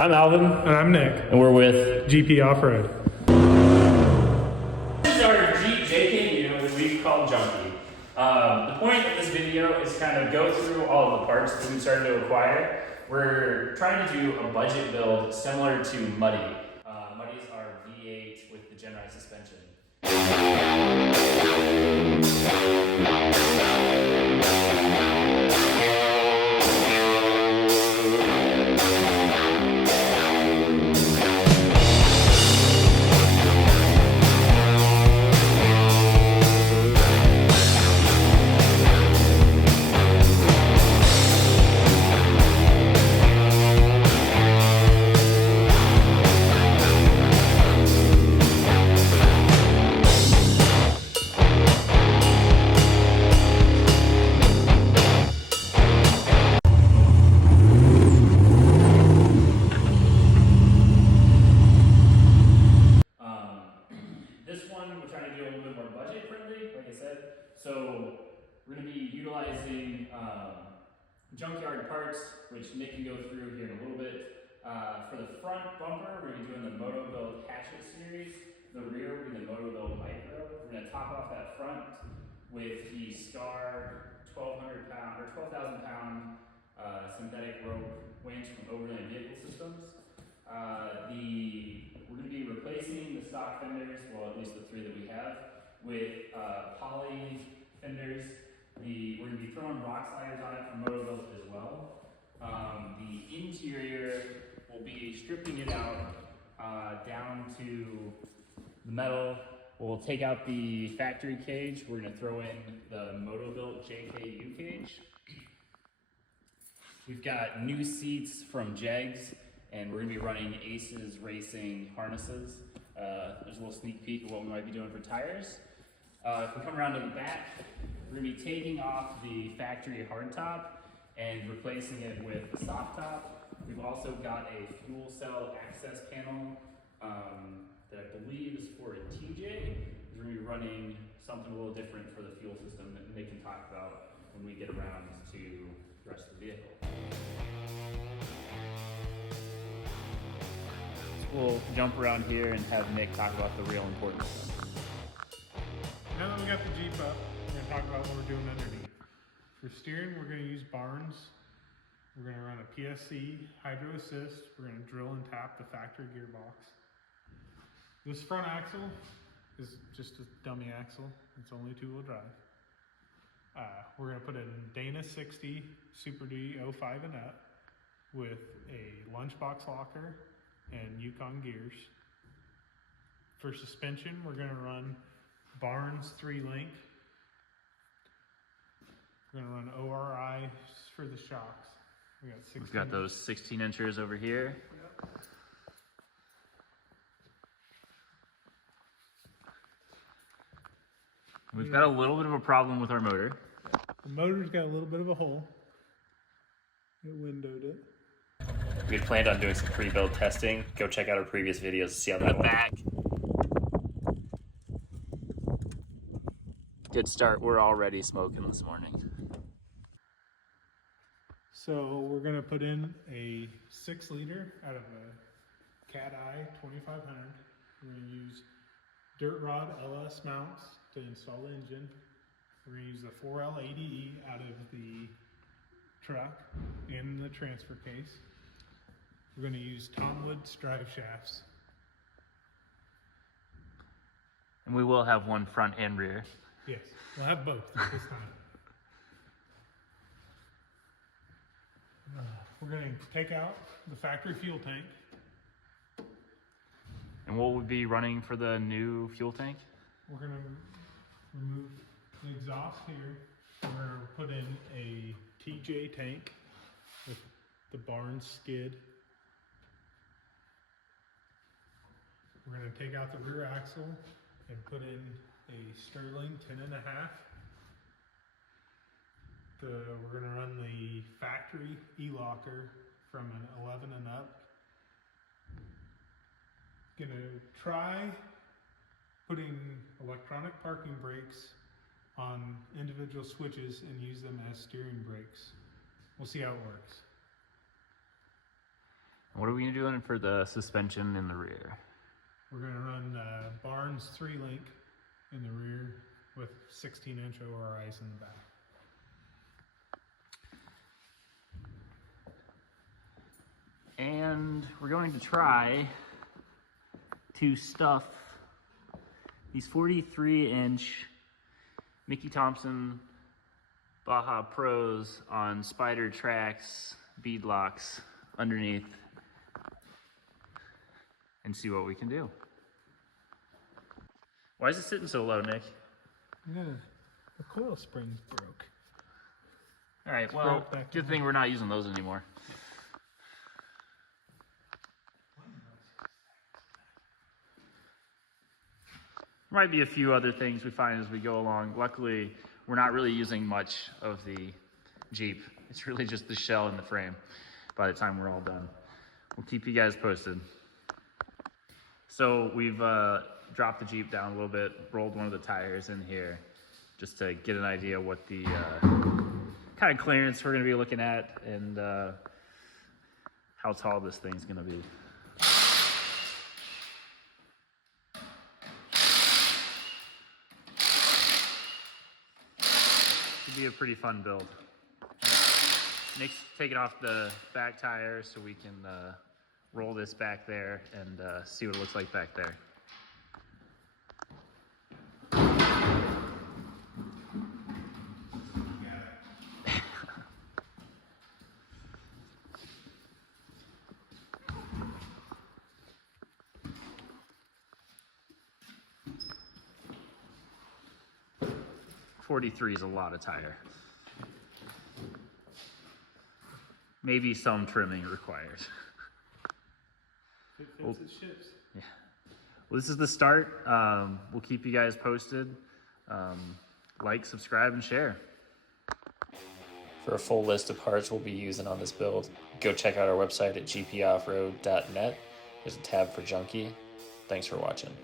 I'm Alvin. And I'm Nick. And we're with GP Offroad. This is our Jeep JKU that we call Junky. The point of this video is kind of go through all of the parts that we've started to acquire. We're trying to do a budget build similar to Muddy. Muddy's our V8 with the Genrai suspension. We're trying to do a little bit more budget friendly, like I said. So we're going to be utilizing junkyard parts, which Nick can go through here in a little bit. For the front bumper, we're going to be doing the Moto Build Hatchet series. The rear will be the Moto Build Micro. We're going to top off that front with the Star 1,200 pound or 12,000 pound synthetic rope winch from Overland Vehicle Systems. We're going to be replacing the stock fenders, well at least the three that we have, with poly fenders. We're going to be throwing rock sliders on it from Moto Build as well. The interior will be stripping it out down to the metal. We'll take out the factory cage. We're going to throw in the Moto Build JKU cage. We've got new seats from Jegs, and we're going to be running Aces Racing harnesses. There's a little sneak peek of what we might be doing for tires. If we come around to the back, we're going to be taking off the factory hardtop and replacing it with the soft top. We've also got a fuel cell access panel that I believe is for a TJ. We're going to be running something a little different for the fuel system that Nick can talk about when we get around to the rest of the vehicle. We'll jump around here and have Nick talk about the real important stuff. Now that we got the Jeep up, we're going to talk about what we're doing underneath. For steering, we're going to use Barnes. We're going to run a PSC hydro assist. We're going to drill and tap the factory gearbox. This front axle is just a dummy axle. It's only two-wheel drive. We're going to put in Dana 60 Super D 05 and up with a lunchbox locker and Yukon gears. For suspension, we're going to run Barnes 3-link. We're going to run ORI for the shocks. We've got those 16 inchers over here. Yep. We've got a little bit of a problem with our motor. The motor's got a little bit of a hole. It windowed it. We had planned on doing some pre-build testing. Go check out our previous videos to see how that back. Good start. We're already smoking this morning. So we're going to put in a 6-liter out of a Cat Eye 2500. We're going to use dirt rod LS mounts to install the engine. We're going to use the 4L ADE out of the truck in the transfer case. We're going to use Tomwood's drive shafts. And we will have one front and rear. Yes, we'll have both this time. We're going to take out the factory fuel tank. And what would be running for the new fuel tank? We're going to remove the exhaust here. We're going to put in a TJ tank with the Barnes skid. We're going to take out the rear axle and put in a Sterling 10.5. We're going to run the factory e-locker from an 11 and up. Going to try putting electronic parking brakes on individual switches and use them as steering brakes. We'll see how it works. What are we doing for the suspension in the rear? We're gonna run Barnes 3-link in the rear with 16-inch ORIs in the back. And we're going to try to stuff these 43-inch Mickey Thompson Baja Pros on Spider Tracks bead locks underneath and see what we can do. Why is it sitting so low, Nick? Yeah, the coil springs broke. All right, well, good thing we're not using those anymore. Might be a few other things we find as we go along. Luckily, we're not really using much of the Jeep. It's really just the shell and the frame by the time we're all done. We'll keep you guys posted. So we've dropped the Jeep down a little bit, rolled one of the tires in here just to get an idea what the kind of clearance we're gonna be looking at and how tall this thing's gonna be. Be a pretty fun build. Nick's taking off the back tire so we can roll this back there and see what it looks like back there. .43 is a lot of tire. Maybe some trimming required. It fits, it ships. Yeah. Well, this is the start. We'll keep you guys posted. Like, subscribe, and share. For a full list of parts we'll be using on this build, go check out our website at gpoffroad.net. There's a tab for Junky. Thanks for watching.